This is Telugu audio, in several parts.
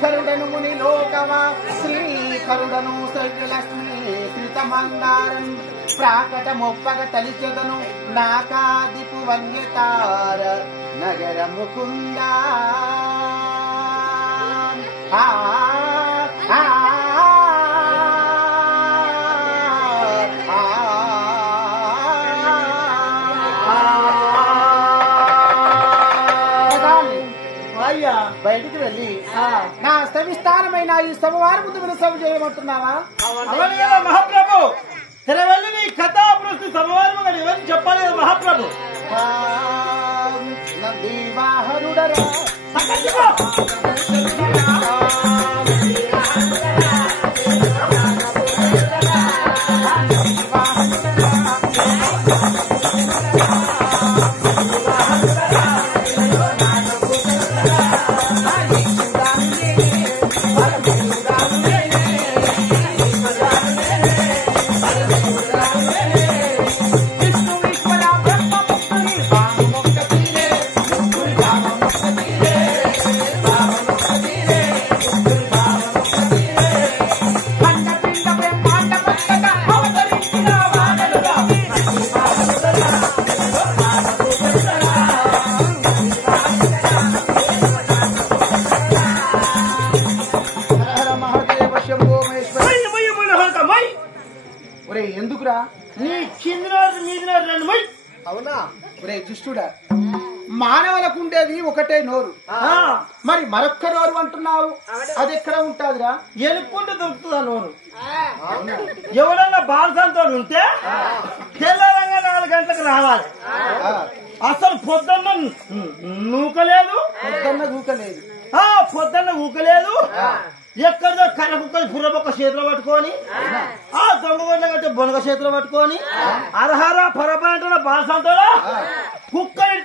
శ్రీకరుడను ముని లోకమా శ్రీకరుడను సైలక్ష్మి శ్రీతమందారం ప్రాకట మొప్పగ తలిచెదను నాకాదిపు వన్యతార నగర ముకుంద బయటికి వెళ్ళి నా సవిస్థానమైన ఈ సభవారి ముందు మీరు సభ చేయమంటున్నావా? మహాప్రభు వెళ్ళి నీ కథాపృష్టి సభవారము ఎవరికి చెప్పలేదు మహాప్రభు. నందివాహనుడరా ఎందుకురా నీ కింది రోజు మీది రోజు రెండు మై. అవునా? ఒరే దుష్టుడా, మానవులకు ఉండేది ఒకటే నోరు, మరి మరొక్క నోరు అంటున్నావు, అది ఎక్కడ ఉంటాదిరా? ఎనుక్కుంటూ దొరుకుతుందా నోరు? ఎవడన్నా బాలసంతో ఉంటే తెల్లారంగా 4 గంటలకు రావాలి. అసలు పొద్దున్న నూకలేదు, పొద్దున్న ఊకలేదు. ఎక్కడో కర్రకుక్కలు పుర్రబొక్క చేతిలో పట్టుకొని ఆ దొంగ కంటే బొనగ చేతిలో పట్టుకొని అర్హరా పరపంట బాలసంతో కుక్కని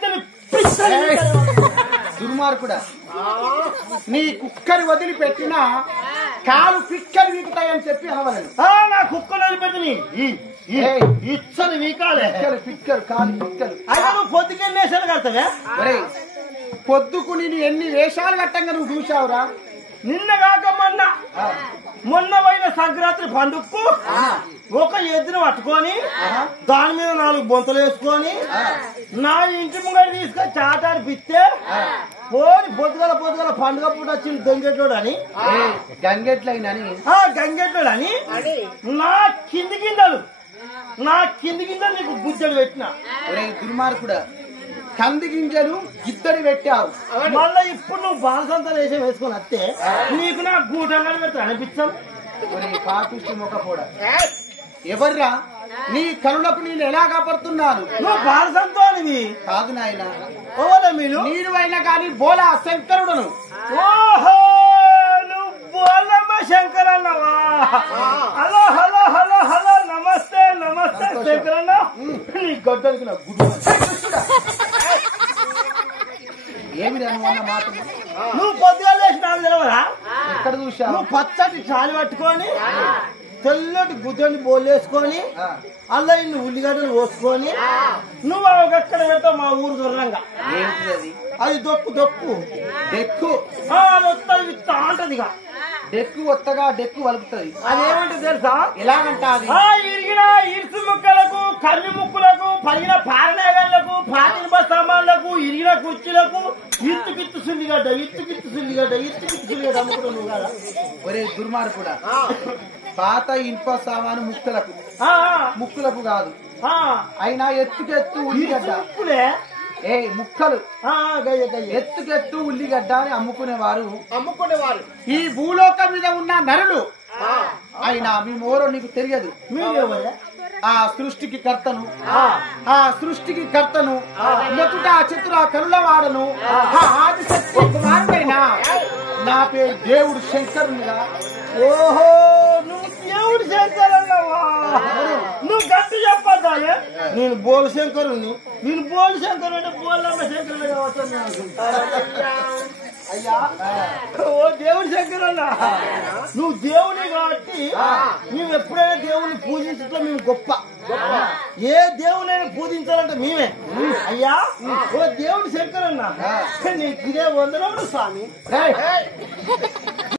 దుర్మార్గుడా, నీ కుక్కని వదిలిపెట్టినా కాలు పిక్కలు వీకుతాయని చెప్పి అనవలను. నా కుక్కను వదిలిపెట్టి ఇచ్చని వీకాలే పిక్కలు కాలు పిక్కలు. అయినా నువ్వు పొద్దుకెళ్ళి వేసాను కడతావే? పొద్దుకు నేను ఎన్ని వేషాలు కట్టంగా నువ్వు చూసావురా? నిన్న కాక మొన్న పోయిన సంక్రాంతి పండుగకు ఒక ఎద్దును పట్టుకొని దాని మీద 4 బొంతలు వేసుకొని నా ఇంటి ముంగడు తీసుకొని చాటాడిపిస్తే పోని పొద్దుగల పండుగ పూట వచ్చింది గంగెట్లోడు అని గంగెట్లోడు అని నా కింది గింజలు నీకు బుద్ధడు పెట్టిన. దుర్మార్గుడా, కంది గింజలు ఇద్దరు పెట్టావు, మళ్ళా ఇప్పుడు నువ్వు బాలసంతాలు వేసి వేసుకొని వస్తే నీకు నా గూటంగా పెడతా అనిపించాం. పాపిష్టి మొక్కపోడా, ఎవర్రా నీ కనులకు నేను ఎలా కాపాడుతున్నాను? నువ్వు బాలసంతానివి కాదు నాయన, మీరు అయినా కానీ బోలా శంకరుడును. ఓహో, నువ్వు బోలమ్మ శంకర్ అన్నవా? Hello hello hello hello, namaste namaste శంకరన్న. నీ గడ్డనికి నా గుడ్డు ఏమి అన్న మాట. నువ్వు పొద్దుగా లేచి నాకు తెలవరా? ఎక్కడ చూసా? నువ్వు పచ్చటి చాలి పట్టుకొని తెల్లటి గుడ్డని బోలేసుకొని అలా ఇన్ని ఉల్లిగడ్డలు పోసుకొని నువ్వు అక్కడ పెడతావు మా ఊరు దూరంగా. అది దొక్కు డెక్కు అది వస్తుంది తాంటదిగా. డెక్కు వత్తగా డెక్కు వలుపుతుంది. అదేమంటే తెలుసా? ఎలాగంటా? ఇరిగిన ఇరుసు ముక్కలకు, కర్రి ముక్కులకు, పలిగిన పారనేగళ్లకు, పాతిన స్తంభాలకు, ఇరిగిన కుర్చీలకు ఇత్తుకిత్తు సుల్లిగడ్డ అమ్ముకుంటూ నువ్వు కదా. ఒరే దుర్మార్గుడా, పాత ఇనుప సామాను ముక్కులకు కాదు, అయినా ఎత్తుకెత్తు ఉల్లిగడ్డ ముక్కలు ఎత్తుకెత్తు ఉల్లిగడ్డ అని అమ్ముకునేవారు ఈ భూలోకం మీద ఉన్న నరులు. అయినా మీ మోరో నీకు తెలియదు. ఆ సృష్టికి కర్తను మొదట చతుర కరులవాడను ఆదిశక్తి కుమారుడైన నా పేరు దేవుడు శంకరునిగా. ఓహో, నువ్వు దేవుడు శంకర్ అన్నావా? నువ్వు గట్టి చెప్పద్దా? నేను బోలు శంకరుని, అంటే బోలమ్మ శంకరుని కావచ్చు. అయ్యా, ఓ దేవుడు శంకర్ అన్నా, నువ్వు దేవుని కాబట్టి మేము ఎప్పుడైనా దేవుని పూజించడం మేము గొప్ప. ఏ దేవునైనా పూజించాలంటే మేమే. అయ్యా, ఓ దేవుడు శంకర్ అన్నా, నీకు ఇదే వందనములు స్వామి.